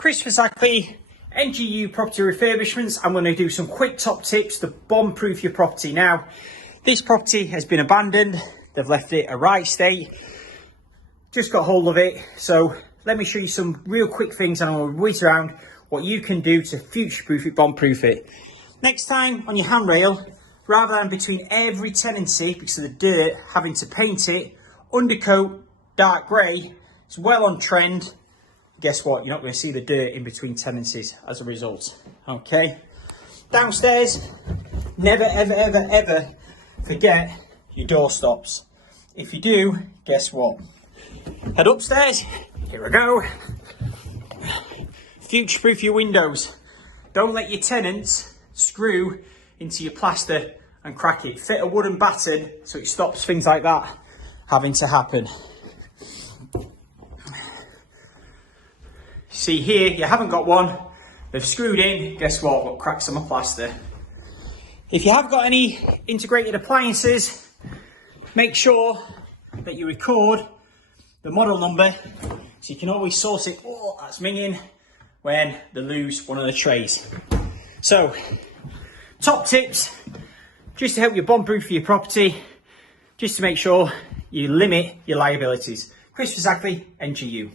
�crispr NGU property refurbishments. I'm going to do some quick top tips to bomb-proof your property. Now, this property has been abandoned. They've left it a right state. Just got hold of it. So let me show you some real quick things, and I'm going to whiz around what you can do to future-proof it, bomb-proof it. Next time on your handrail, rather than between every tenancy, because of the dirt, having to paint it, undercoat, dark grey, it's well on trend. Guess what? You're not going to see the dirt in between tenancies as a result. Okay. Downstairs, never, ever, ever, ever forget your door stops. If you do, guess what? Head upstairs. Here I go. Future-proof your windows. Don't let your tenants screw into your plaster and crack it. Fit a wooden batten so it stops things like that having to happen. See here, you haven't got one. They've screwed in. Guess what? Got cracks on my plaster. If you have got any integrated appliances, make sure that you record the model number so you can always source it. Oh, that's minging when they lose one of the trays. So, top tips just to help you bomb-proof your property, just to make sure you limit your liabilities. �crispr NGU.